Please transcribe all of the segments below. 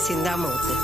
இதை சிந்தாம ஊத்து.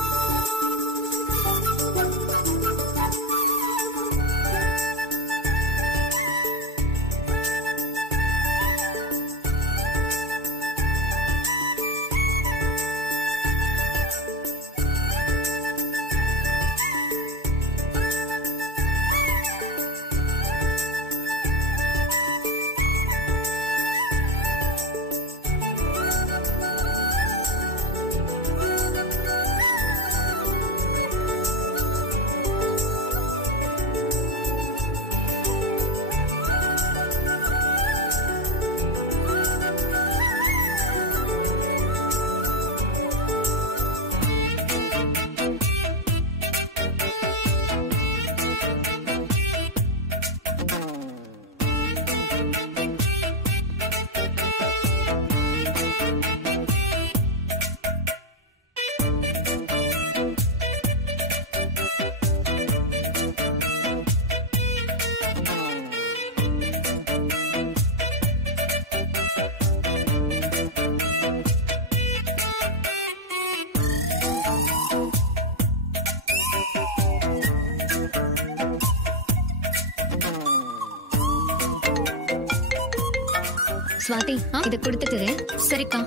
ஸ்வாதி, இத கொடுத்துட்டு. சரிக்கா.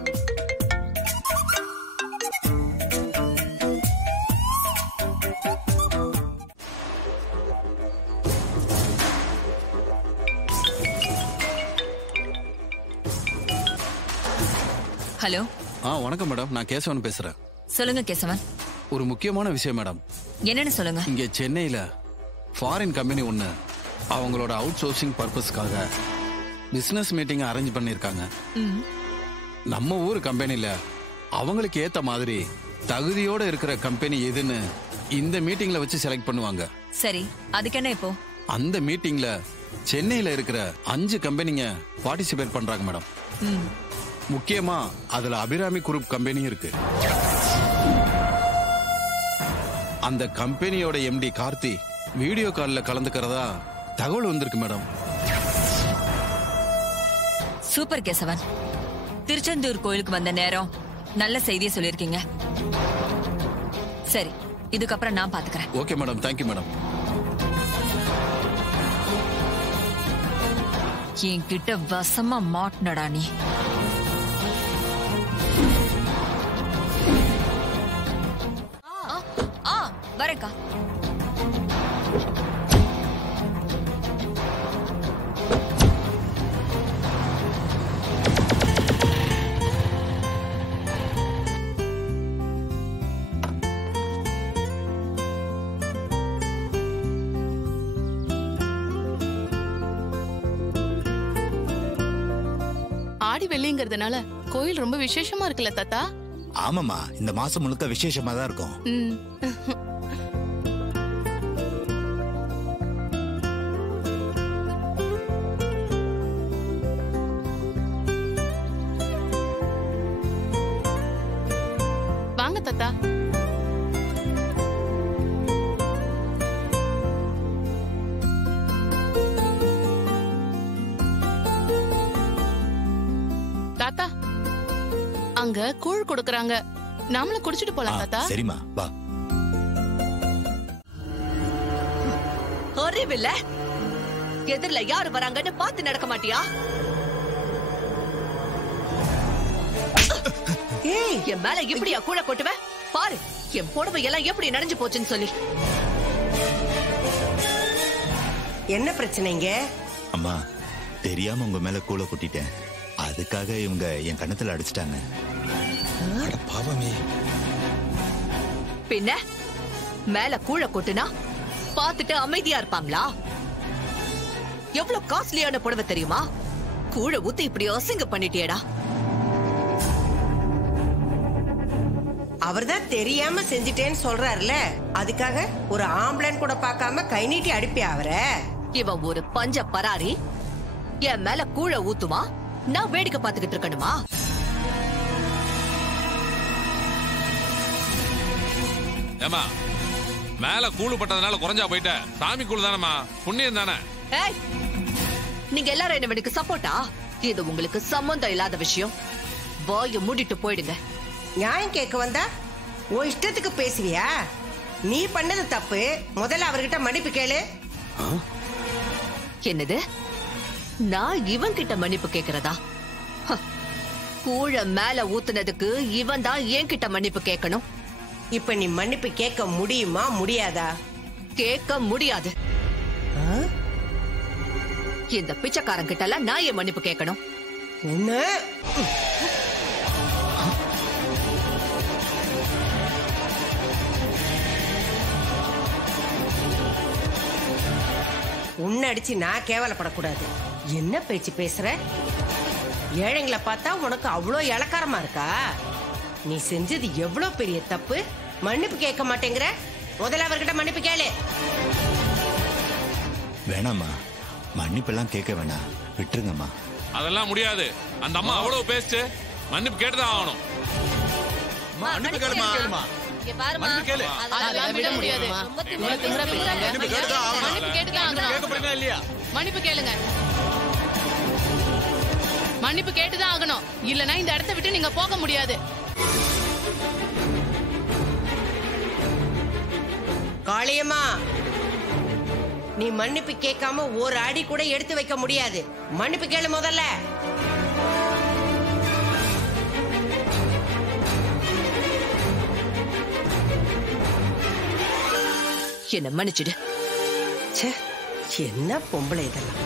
ஹலோ. வணக்கம் மேடம், நான் கேசவன் பேசுறேன். சொல்லுங்க கேசவன். ஒரு முக்கியமான விஷயம் மேடம். என்னன்னு சொல்லுங்க. இங்க சென்னையில ஃபாரின் கம்பெனி ஒண்ணு அவங்களோட அவுட் சோர்சிங் பர்பஸ்க்காக பிசினஸ் மீட்டிங் அரேஞ்ச் பண்ணிருக்காங்க. நம்ம ஊர் கம்பெனில அவங்களுக்கு ஏத்த மாதிரி தகுதியோட இருக்கிற கம்பெனி எதுன்னு இந்த மீட்டிங்ல வச்சு செலக்ட் பண்ணுவாங்க. சரி, அதுக்கு என்ன இப்போ? அந்த மீட்டிங்ல சென்னையில இருக்கிற 5 கம்பெனிங்க பார்ட்டிசிபேட் பண்றாங்க மேடம். முக்கியமா அதுல அபிராமி குரூப் கம்பெனி இருக்கு. அந்த கம்பெனியோட எம்டி கார்த்தி வீடியோ கால்ல கலந்துக்கிறதா தகவல் வந்திருக்கு மேடம். சூப்பர் கேசவன். திருச்செந்தூர் கோயிலுக்கு வந்த நேரம் நல்ல செய்தியை சொல்லிருக்கீங்க. சரி, இதுக்கப்புறம் நான் பாத்துக்கிறேன். Okay madam, thank you madam. என்கிட்ட வசமா மாட்டினடா நீ. வரேன்க்கா. ஆடி வெள்ளிங்கிறதுனால கோயில் ரொம்ப விசேஷமா இருக்குல்ல தாத்தா? ஆமாமா, இந்த மாசம் முழுக்க விசேஷமா தான் இருக்கும். வாங்க தாத்தா. தாத்தா, அங்க கூழ் கொடுக்கறாங்க, நாமளும் குடிச்சிட்டு போலாம் தாத்தா. சரிமா, வா. அறிவில்ல, எதிரில யாரு வராங்கன்னு பார்த்து நடக்க மாட்டியா? என் மேல எப்படியா கூழ கொட்டுவேன்? பாரு, என் புடவை எல்லாம் எப்படி நனைஞ்சு போச்சுன்னு சொல்லி. என்ன பிரச்சனைங்க? அம்மா, தெரியாம உங்க மேல கூழ கொட்டிட்டேன். அதுக்காக இவங்க என் கண்ணத்துல அடிச்சிட்டாங்க. பாவமே. பின்ன மேல கூழ கொட்டுனா பாத்துட்டு அமைதியா இருப்பாங்களா? எவ்வளவு காஸ்ட்லியான புடவை தெரியுமா? கூழ ஊத்தி இப்படி அசிங்க பண்ணிட்டியடா. அவர்தான் தெரியாம செஞ்சிட்டேன்னு சொல்றாருல, அதுக்காக ஒரு ஆம்பளன் கூட பார்க்காம கை நீட்டி அடிப்பியா அவரை? இவன் ஒரு பஞ்ச பராரி. என் மேல கூழ ஊத்துமா, நான் வேடிக்கை பார்த்துக்கிட்டு இருக்கணுமா? ஏமா, மேல கூழு பட்டதுனால குறைஞ்சா போயிட்ட. சாமி கூழு தானம்மா, புண்ணியம் தானே. நீங்க எல்லாரும் என்ன எனக்கு சப்போர்ட்டா? இது உங்களுக்கு சம்பந்தம் இல்லாத விஷயம். வாய மூடிட்டு போயிடுங்க. நியாயம் கேட்க வந்தா உன் இஷ்டத்துக்கு பேசுவியா? நீ பண்ணது தப்பு. முதல்ல அவர்கிட்ட மன்னிப்பு கேளு. என்னது? நான் இவன் கிட்ட மன்னிப்பு கேக்குறதா? கூழ மேல ஊத்துனதுக்கு இவன் தான் என் கிட்ட மன்னிப்பு கேட்கணும். இப்ப நீ மன்னிப்பு கேட்க முடியுமா முடியாதா? கேட்க முடியாது. இந்த பிச்சைக்காரன் கிட்ட எல்லாம் நான் என் மன்னிப்பு கேட்கணும். உன்ன உன்னை அடிச்சு நான் கேவலப்படக்கூடாது. என்ன பேச்சு பேசுற? ஏழைங்களை பார்த்தா உனக்கு அவ்வளோ இளக்காரமா இருக்கா? நீ செஞ்சது எவ்வளவு பெரிய தப்பு. மன்னிப்பு கேட்க மாட்டேங்கிற. முதல்ல அவர்கிட்ட மன்னிப்பு கேளு. வேணாம்மா, மன்னிப்பெல்லாம் கேட்க வேணாம், விட்டுருங்கம்மா. அதெல்லாம் முடியாது. அந்த அம்மா அவ்வளவு பேசிட்டு மன்னிப்பு கேட்டுதான் ஆகணும். மன்னிப்பு கேளுமா. மன்னிப்பு கேளு. அதெல்லாம் விட முடியாது. இவ்வளவு திமிரா பேசுறாங்க. மன்னிப்பு கேட்டுதான் ஆகணும். மன்னிப்பு கேட்டுதான் ஆகணும். கேட்க போறீங்களா இல்லையா? மன்னிப்பு கேளுங்க. மன்னிப்பு கேட்டுதான் ஆகணும். இல்லனா இந்த இடத்தை விட்டு நீங்க போக முடியாது. காளியம்மா, நீ மன்னிப்பு கேட்காம ஒரு அடி கூட எடுத்து வைக்க முடியாது. மன்னிப்பு கேளு முதல்ல. என்ன மன்னிச்சிடு. என்ன பொம்பளை இதெல்லாம்.